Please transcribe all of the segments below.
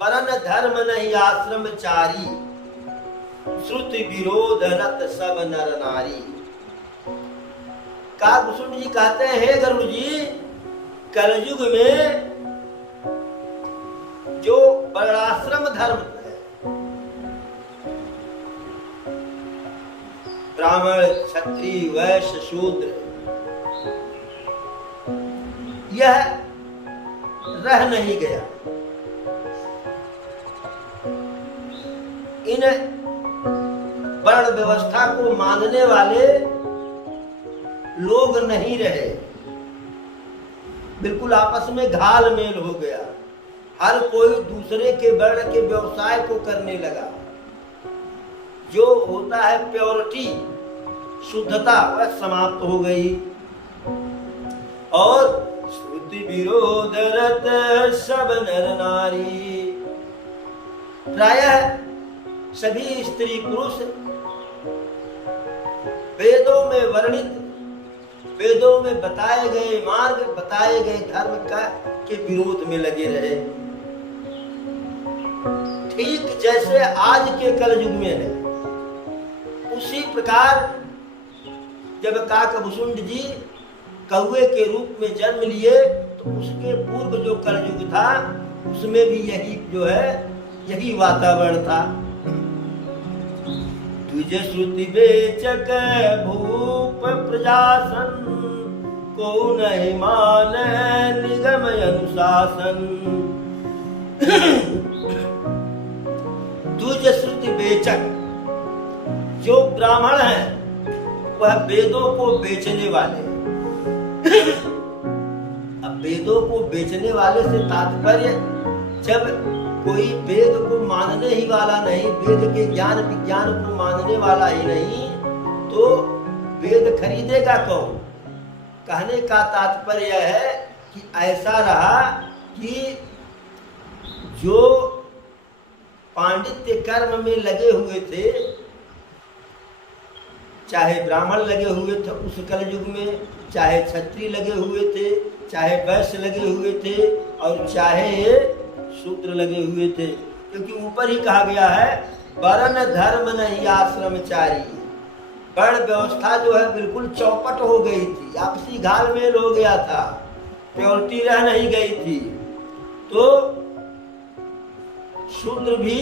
वरन धर्म नहीं आश्रम चारी, श्रुति विरोध रत सब नर नारी। काकभूषुंड जी कहते हैं, हे गरुड़ जी, कलयुग में जो वर्णाश्रम धर्म है, ब्राह्मण क्षत्रिय वैश्य शूद्र, यह रह नहीं गया। इन वर्ण व्यवस्था को मानने वाले लोग नहीं रहे, बिल्कुल आपस में घाल मेल हो गया। हर कोई दूसरे के वर्ण के व्यवसाय को करने लगा। जो होता है प्योरिटी, शुद्धता, वह समाप्त हो गई। और श्रुति विरोध रत सब नर नारी, प्रायः सभी स्त्री पुरुष वेदों में वर्णित, वेदों में बताए गए मार्ग, बताए गए धर्म का के विरोध में लगे रहे। ठीक जैसे आज के कलयुग में है, उसी प्रकार जब काकभूषुंड जी कौवे के रूप में जन्म लिए, तो उसके पूर्व जो कलयुग था उसमें भी यही जो है, यही वातावरण था। तुझे श्रुति बेचक भूप प्रजासन, को नहीं माने निगम अनुशासन। तुझे श्रुति बेचक, जो ब्राह्मण है वह वेदों को बेचने वाले। अब वेदों को बेचने वाले से तात्पर्य, जब कोई वेद को मानने ही वाला नहीं, वेद के ज्ञान विज्ञान को मानने वाला ही नहीं, तो वेद खरीदेगा कौन? कहने का तात्पर्य है कि ऐसा रहा कि जो पांडित्य कर्म में लगे हुए थे, चाहे ब्राह्मण लगे हुए थे उस कलयुग में, चाहे क्षत्रिय लगे हुए थे, चाहे वैश्य लगे हुए थे, और चाहे शूद्र लगे हुए थे। क्योंकि ऊपर ही कहा गया है, वरन धर्म नहीं आश्रम चारी। वर्ण व्यवस्था जो है बिल्कुल चौपट हो गई थी, आपसी घाल मेल हो गया था, प्योरिटी रह नहीं गई थी। तो शूद्र भी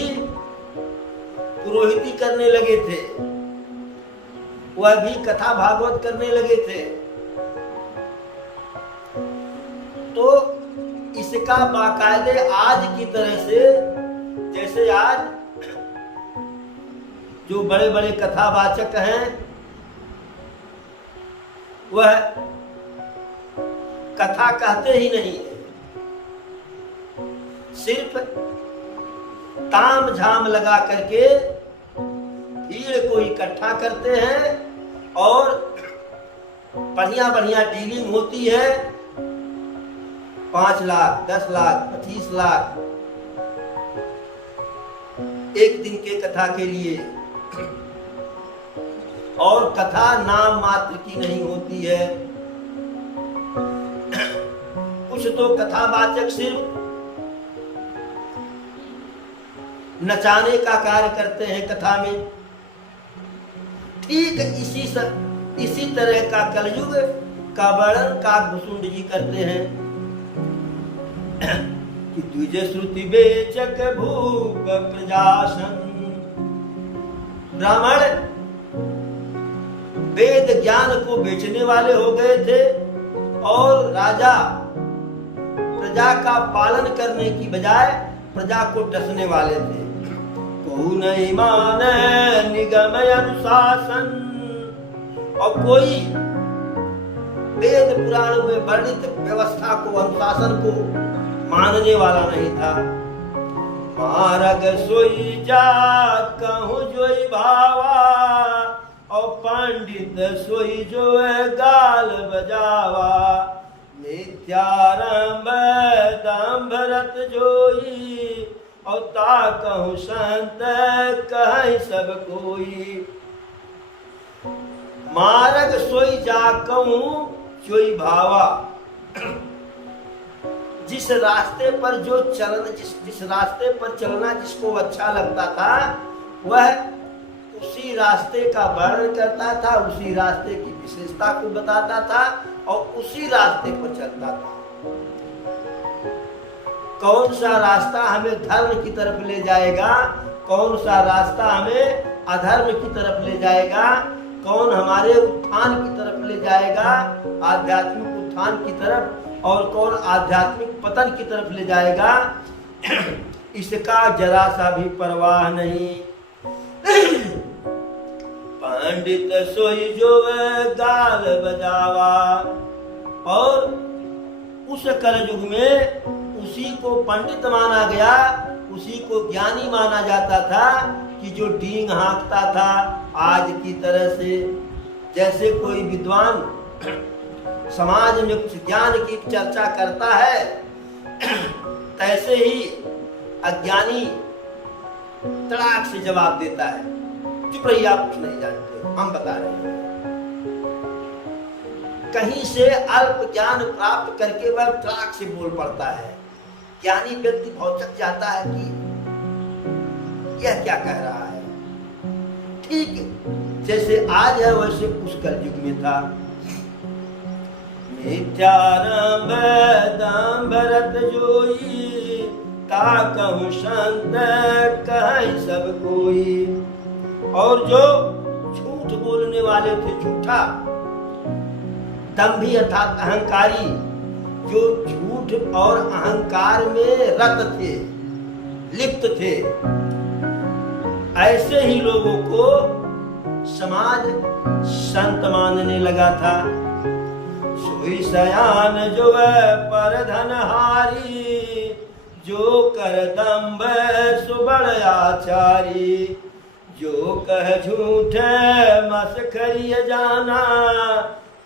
पुरोहिती करने लगे थे, वह भी कथा भागवत करने लगे थे। तो इसका बाकायदे आज की तरह से, जैसे आज जो बड़े बड़े कथावाचक हैं वह कथा कहते ही नहीं है, सिर्फ ताम झाम लगा करके भीड़ को इकट्ठा करते हैं और बढ़िया बढ़िया डीलिंग होती है। 5 लाख, 10 लाख, 25 लाख एक दिन के कथा के लिए, और कथा नाम मात्र की नहीं होती है। कुछ तो कथावाचक सिर्फ नचाने का कार्य करते हैं कथा में। ठीक इसी तरह का कलयुग का वर्णन काकभूषुंड जी करते हैं कि तुझे श्रुति बेचक भूप प्रजासन। ब्राह्मण वेद ज्ञान को बेचने वाले हो गए थे और राजा प्रजा का पालन करने की बजाय प्रजा को डसने वाले थे। कहू नहीं माने निगम अनुशासन, और कोई वेद पुराण में वर्णित व्यवस्था को, अनुशासन को मानने वाला नहीं था। मारग सोई जा कहूँ जोई भावा, और पंडित सोई जो है गाल बजावा। नित्यारंभ दम्भरत जोई, और ता कहूँ संत कहीं सब कोई। मारग सोई जा कहूँ जोई भावा, जिस रास्ते पर जिस रास्ते पर चलना जिसको अच्छा लगता था, वह उसी रास्ते का वर्णन करता था, उसी रास्ते की विशेषता को बताता था और उसी रास्ते पर चलता था। कौन सा रास्ता हमें धर्म की तरफ ले जाएगा, कौन सा रास्ता हमें अधर्म की तरफ ले जाएगा, कौन हमारे उत्थान की तरफ ले जाएगा, आध्यात्मिक उत्थान की तरफ, और कौन आध्यात्मिक पतन की तरफ ले जाएगा, इसका जरा सा भी परवाह नहीं। पंडित सोई जो गाल बजावा, और उस कलयुग में उसी को पंडित माना गया, उसी को ज्ञानी माना जाता था कि जो डींग हाँकता था। आज की तरह से जैसे कोई विद्वान समाज में कुछ ज्ञान की चर्चा करता है, तैसे ही अज्ञानी तड़ाक से जवाब देता है, चुप रहिए, आप कुछ नहीं जानते, हम बता रहे हैं। कहीं से अल्प ज्ञान प्राप्त करके वह तड़ाक से बोल पड़ता है। ज्ञानी व्यक्ति भौचक जाता है कि यह क्या कह रहा है। ठीक जैसे आज है वैसे उस कलयुग में था। मिथ्यारंभ दाम भरत जोई, ताकहु संत कहि सब कोई। और जो झूठ बोलने वाले थे, झूठा दंभी अर्थात अहंकारी, जो झूठ और अहंकार में रत थे, लिप्त थे, ऐसे ही लोगों को समाज संत मानने लगा था। सोई सयान जो पर धनहारी, जो कर दंभ सुबड़ आचारी, जो कह झूठ मसखरी जाना,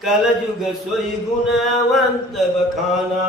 कल जुग सोई गुणवंत बखाना।